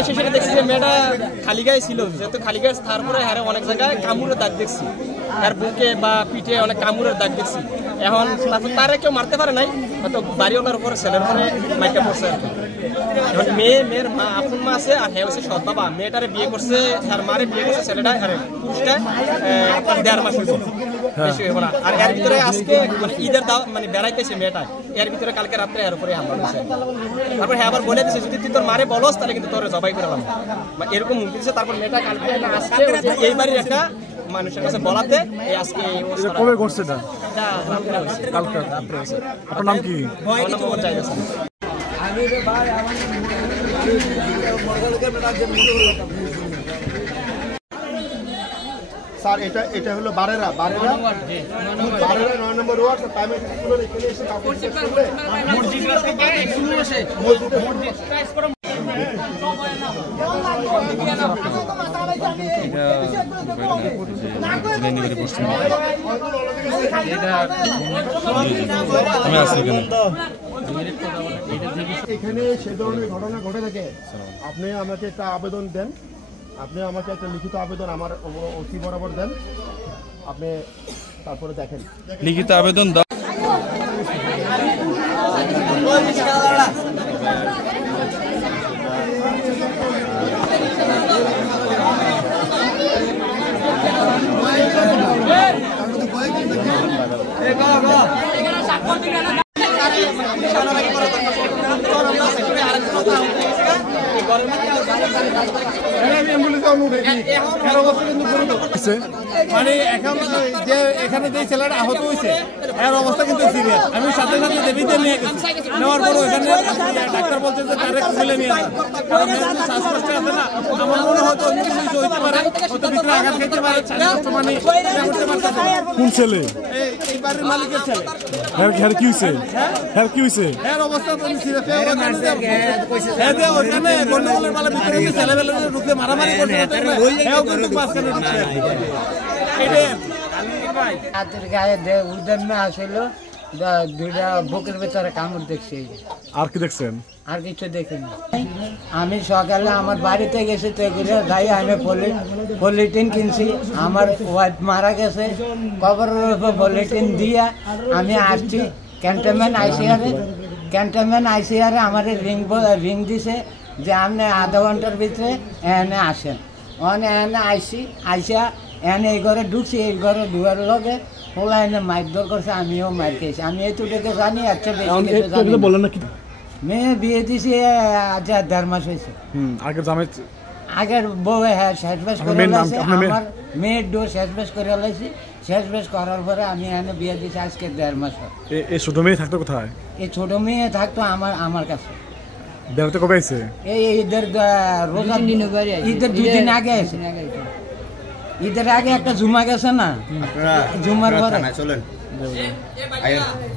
এসে সেটা দেখছি যে মেয়েটা খালি গায়ে ছিল, যেহেতু খালি গায়ে তারপরে হারে অনেক জায়গায় কামড়ের দাগ দেখছি, তার বুকে বা পিঠে অনেক কামড়ের দাগ দেখছি। এখন তারপর তারা কেউ মারতে পারে নাই, হয়তো বাড়িওয়ালার উপরে ছেলের উপরে মাইটা পড়ছে আর কি। এখন মেয়ের মা আপন মা আছে আর হ্যাঁ হচ্ছে সৎ বাবা। মেয়েটারে বিয়ে করছে, আর মারে বিয়ে করছে ছেলেটা, আর পুরুষটা 1.5 মাস হয়েছে, বেশি হইব না। আর এর ভিতরে আজকে মানে ঈদের মানে বেড়াইতেছে মেয়েটা, এর ভিতরে কালকে রাত্রে এর উপরে হামলা হয়েছে। তারপর হ্যাঁ আবার বলে দিচ্ছে যদি তুই তোর মারে বলস তাহলে কিন্তু তোর জবাই করে পারলাম, এরকম হুমকি দিচ্ছে। তারপর মেয়েটা কালকে আজকে এই বাড়ির একটা মানুষের কাছে বলাতে আজকে কবে করছে এটা? কালকে রাত্রে হয়েছে। আপনার নাম কি? স্যার এটা হলো বারেরা 9 নম্বর ওয়ার্ড প্রাইমারি স্কুলের এখানে এসে কাপড় চেক করলে মসজিদ রাস্তা পায় শুরু আসে মসজিদ স্ট্রাইক করো। এখানে সে ধরনের ঘটনা ঘটে থাকে, আপনি আমাকে একটা আবেদন দেন, আপনি আমাকে একটা লিখিত আবেদন আমার ওসি বরাবর দেন, আপনি তারপরে দেখেন লিখিত আবেদন দাও। মানে এখন যে এখানে যে ছেলেটা আহত হয়েছে এর অবস্থা কিন্তু সিরিয়াস। আমি সাথে সাথে দেবীতে নিয়ে গেছি, নেওয়ার পর এখানে ডাক্তার বলছে যে তারে খুলে নিয়ে আসেন, কারণ শ্বাসকষ্ট আছে না। আমার মনে হয়তো অন্য কিছু হইতে পারে, হয়তো ভিতরে আঘাত খেতে পারে, শ্বাসকষ্ট মানে করতে পারতেছে। কোন ছেলে? এই বাড়ির মালিকের ছেলে। হ্যাঁ কি হয়েছে? হ্যাঁ কি হয়েছে? এর অবস্থা তো সিরিয়াস। ওখানে গন্ডগোলের মালা ভিতরে ছেলেবেলা ঢুকে মারামারি করছে, কিন্তু মাঝখানে ঢুকছে। হাতের গায়ে উদ্যান আসল দুইটা বুকের ভেতরে কামড় দেখছি। আর কি দেখছেন? আর কিছু দেখিনি। আমি সকালে আমার বাড়িতে গেছি, তো এগুলো যাই আমি পলিটিন কিনছি। আমার ওয়াইফ মারা গেছে, কবরের উপর পলিটিন দিয়া আমি আসছি ক্যান্টনমেন্ট আইসিআরে আমার রিং দিছে যে আপনি আধা ঘন্টার ভিতরে এনে আসেন। এনে আইসা এনে এই ঘরে ঢুকছি, এই ঘরে ঢুকার লগে পোলা এনে মাইক দর করছে, আমিও মাইক খেয়েছি। আমি এতটুকু জানি, একটা বেশি মেয়ে বিয়ে দিছি আজ 1.5 মাস হয়েছে। আগের বউ হ্যাঁ শেষ বেশ করে আমার মেয়ের ডো শেষ বেশ করে লাইছি। শেষ বেশ করার পরে আমি এনে বিয়ে দিছি আজকে 1.5 মাস। এই ছোট মেয়ে থাকতো কোথায়? এই ছোট মেয়ে থাকতো আমার কাছে। বেড়াতে কবে আইছে? এই ঈদের রোজার দিন, ঈদের 2 দিন আগে আছে। ঈদের আগে একটা জুমা গেছে না, জুমার পরে চলেন।